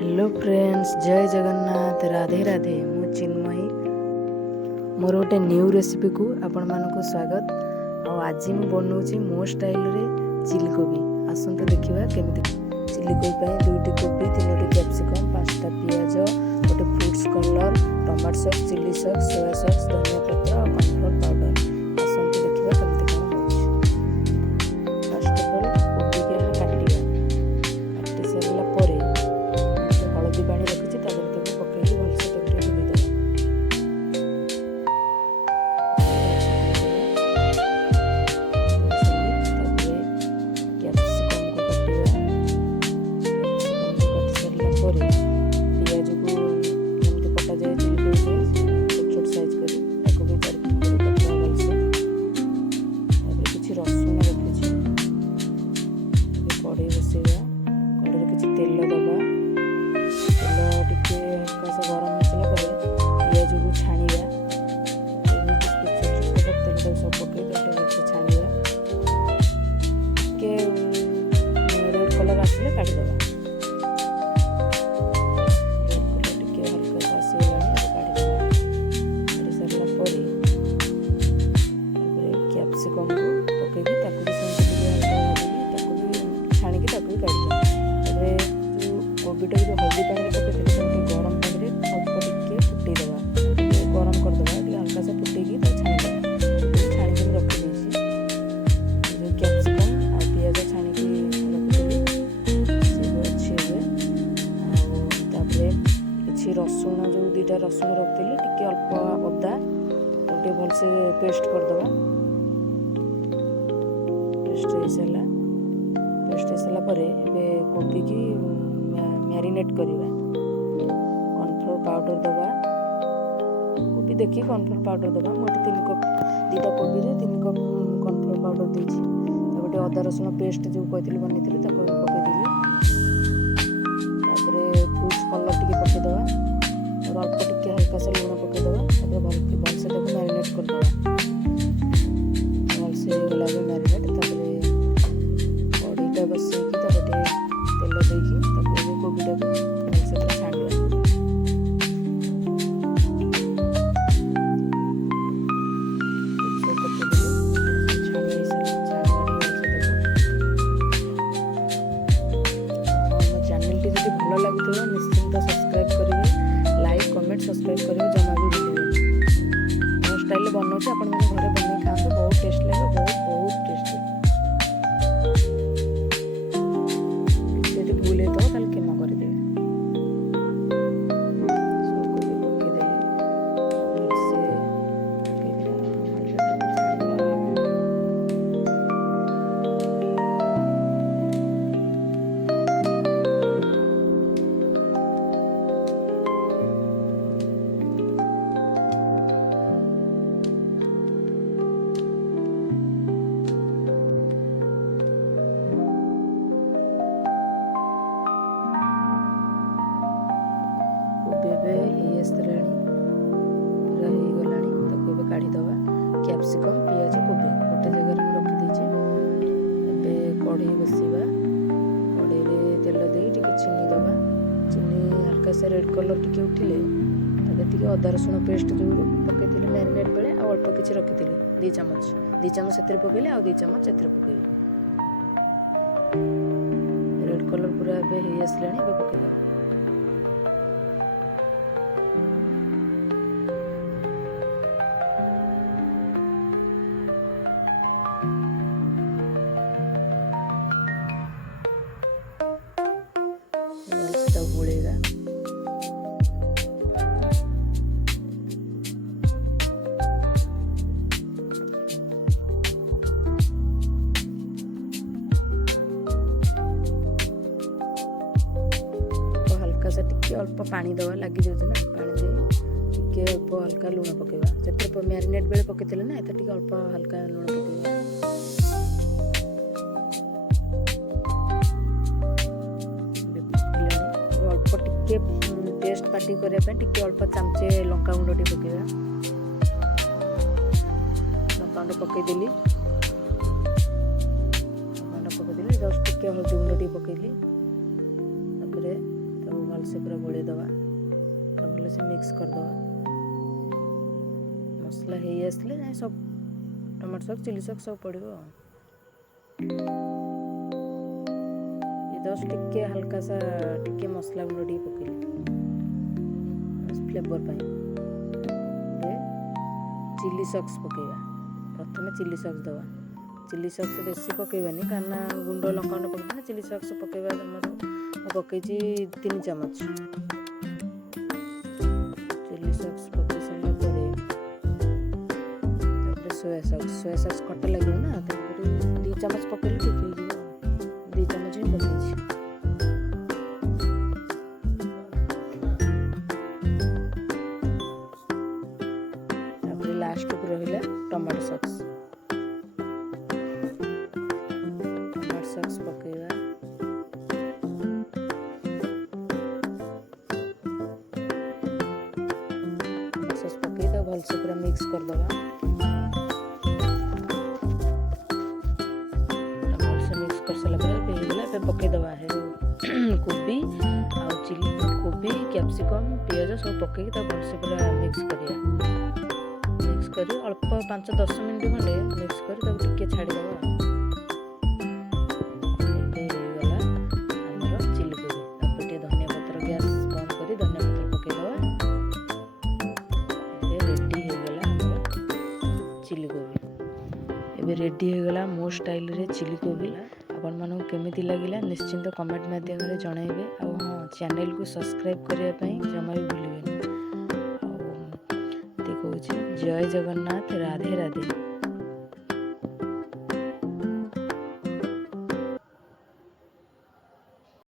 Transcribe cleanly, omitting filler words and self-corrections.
Hello friends, जय जगन्नाथ, राधे राधे। मु चिन्मयी, मोर गोटे न्यू रेसिपी को आपण मानक स्वागत। आज मु बनाऊँगी मो स्टाइल रे चिली कोबी। आसतु देखा केमी। चिली कोबी 2टी कोबी, 3टी कैप्सिकम, 5टा पियाज, गोटे fruits colour, tomato sauce, chilli sauce, soya sauce, धनिया पत्र और कॉर्नफ्लोर पाउडर। आसतु देखा केमी कौन हो। फर्स्ट ऑफ ऑल कोबी के काटी सारा पर हलदी पानी रखी पकई भलसे धोईदेव। कैप्सिकम को काट सारा पियाज को जमी कटा जाए चिली छोट छोट साइज कर कटा भलसे। किसी रसुण रखी कड़े बसैया। कड़े किसी तेल दबा। तेल टिके हल्का सा गरम होगा पियाज को छाणिया। तेल सब पकई भलसे छाणिया। रेड कलर आसले काटिदेवा। रेड कलर टिके हल्का सा आसगला काटिदेवा। काटि सारा पर कैप्सिकम को पकईकि छाणिकी काटिदेवा। कोबीटा जो हल्दी पानी पकई गरम पानी अल्प टिके फुटेदेवा। गरम करदेवा हल्का सा फुटेकी छाणीदेवा। छाणीकी रखी जो कैप्सिकम आ पियाज छाणीकी रखी अच्छी हे। किसी रसुण जो 2टा रसुण रखी टिके अल्प अदा गोटे भलसे पेस्ट करदेवा। पेस्ट हो सारा। पेस्ट हो सारा पर कोबी की मैरिनेट करवा। कॉर्नफ्लोर पाउडर दबा। कोबी देखिए कॉर्नफ्लोर पाउडर दबा। मुझे 3 कप 2टा कोबी 3 कप कॉर्नफ्लोर पाउडर देती। गोटे अदा रसुण पेस्ट जो कहती बनी पकईदेली। फ्रूट्स कलर टी पकईदेवा और अल्प टिके हल्का सा लुण पकईदेवा। भलसे मैरिनेट करदेवा। भलसे गला मैरिनेट कड़ीटा बसैकी तेल देकी कोबीटा भलसे छाणिया। चैनल टी भल लगे निश्चिंत सब्सक्राइब करेंगे। लाइक कमेंट सब्सक्राइब करेंगे जमा भी भूलेंगे। मो स्टाइल बनाऊँ आप घर बन खाते बहुत टेस्ट लगे। बहुत टेस्टी। भूल तो क्षमा करदे। पूरा हो गला काढ़ीदवा। कैप्सिकम पियाज कोबी गोटे जगह रखीदे। कढ़ई बसवा। कढ़ई तेल दे चीनी दबा। चीनी हल्का सा रेड कलर टिके उठिले अदा रसुण पेस्ट जो पकई मैरिनेट बेले अल्प किसी रखी 2 चामच 2 चामच से पकईले आ 2 चामच से पकईले। रेड कलर पूरा हो आसला पकईदेवा। बोलेगा हल्का सा टिके अल्प पानी दवा लगी जाऊँ ना। पानी दे अल्प हल्का लुण पकेवा। से मैरिनेट बेले पकईले ना एत अल्प हल्का लुण पकेवा। अल्प टिके टेस्ट पार्टी करने अल्प चामचे लंका गुंड टी पकेवा। लंका गुंड पकईदेली। जस्ट टिके हल्दी गुंड टी पकईली। भलसे पूरा गोले दवा भलसे मिक्स करदवा मसला हो आसले जाए सब टमाटो सॉस चिली सॉस सब पड़ो जस्ट टिके हल्का सा टिके मसला गुंड टे पकड़े फ्लेवर पाई चिली सॉस पकेबा प्रथम चिली सॉस दवा चिली सॉस बेसी पकेबानी कारण गुंड लंका गुंड पकेबा चिली सॉस पकेबा पकई 3 चमच चिली सॉस पकई सारा पर सोया सॉस खट्टा लगे ना 2 चमच पकड़े ठीक हो 2 चमच ही पकई लास्ट को रहा टमाटो सॉस पकेगा सॉस पकई तो भलसे पूरा मिक्स कर दवा भलसे मिक्स कर सारा पे पकई दवा है कोबी आ चिली कोबी कैप्सिकम पियाज सब पकई भलसे पूरा मिक्स करिया करी अल्प 5-10 मिनट खंडे मिक्स कर टिके छाड़ीदवा गला आमर चिली कोबी टे धनिया पत्र गैस बंद कर धनिया पत्र पकईदवा रेडी हो गला आमर चिली कोबी एबे रेडी हो गला मो स्टाइल रे चिली कोबी आपण मानू केमिति लागिला निश्चिंत कमेंट माध्यम रे जणाइबे आ हां चैनल को सब्सक्राइब करिया पई जमा भी भूलिबेनी जय जगन्नाथ राधे राधे।